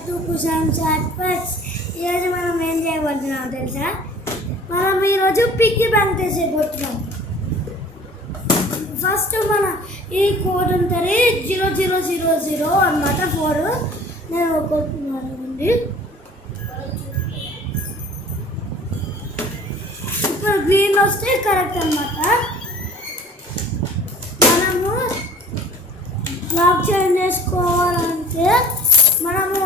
Back to కుషాన్ చాట్ పట్స్. ఈరోజు మనం ఏం చేయబోతున్నాం తెలుసా? మనం ఈరోజు పిగ్గీ బ్యాంక్ చేసేపోతున్నాం. ఫస్ట్ మన ఈ కోడ్ ఉంటుంది 0000 అన్నమాట. 4 నేను ఉంది. ఇప్పుడు గ్రీన్ వస్తే కరెక్ట్ అన్నమాట. మనము లాక్ చేంజ్ చేసుకోవాలంటే మనము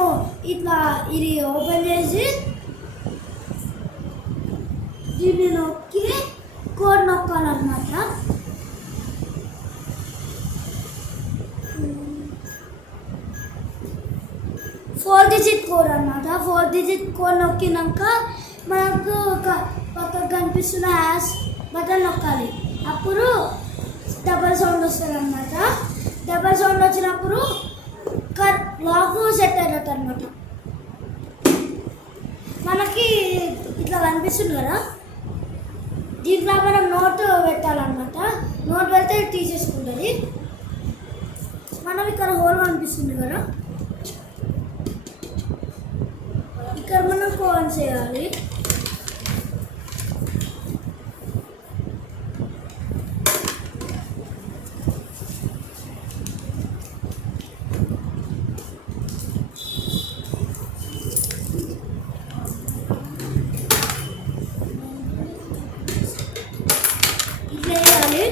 ఇట్లా ఇది ఓపెన్ చేసి దీన్ని నొక్కి కోడ్ నొక్కాలన్నమాట. ఫోర్ డిజిట్ కోడ్ అన్నమాట. 4 డిజిట్ కోడ్ నొక్కినాక మనకు ఒక పక్కకు కనిపిస్తున్న హ్యాష్ బటన్ నొక్కాలి. అప్పుడు డబల్ సౌండ్ వస్తుంది అన్నమాట. డబల్ సౌండ్ వచ్చినప్పుడు లాక్ సెట్ అయినట్టు అనమాట. మనకి ఇట్లా కనిపిస్తుంది కదా, దీంట్లో మనం నోట్ పెట్టాలన్నమాట. నోట్ పెడితే తీసేసుకుంటుంది. మనం ఇక్కడ హోల్ కనిపిస్తుంది కదా, ఇక్కడ మనం ఫోన్ చేయాలి. ఇట్లా వేయాలి.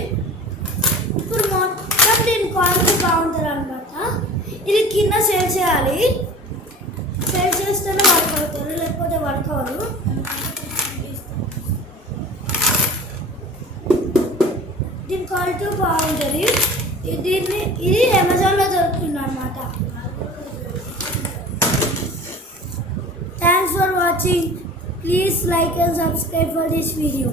ఇప్పుడు మొత్తం దీని క్వాలిటీ బాగుంటుంది అనమాట. ఇది కింద సేవ్ చేయాలి. సేవ్ చేస్తేనే వర్క్ అవుతారు, లేకపోతే వర్క్ అవ్వదు. దీని క్వాలిటీ బాగుంటుంది. ఇది అమెజాన్లో దొరుకుతుంది అనమాట. Thanks for watching. Please like and subscribe for this video.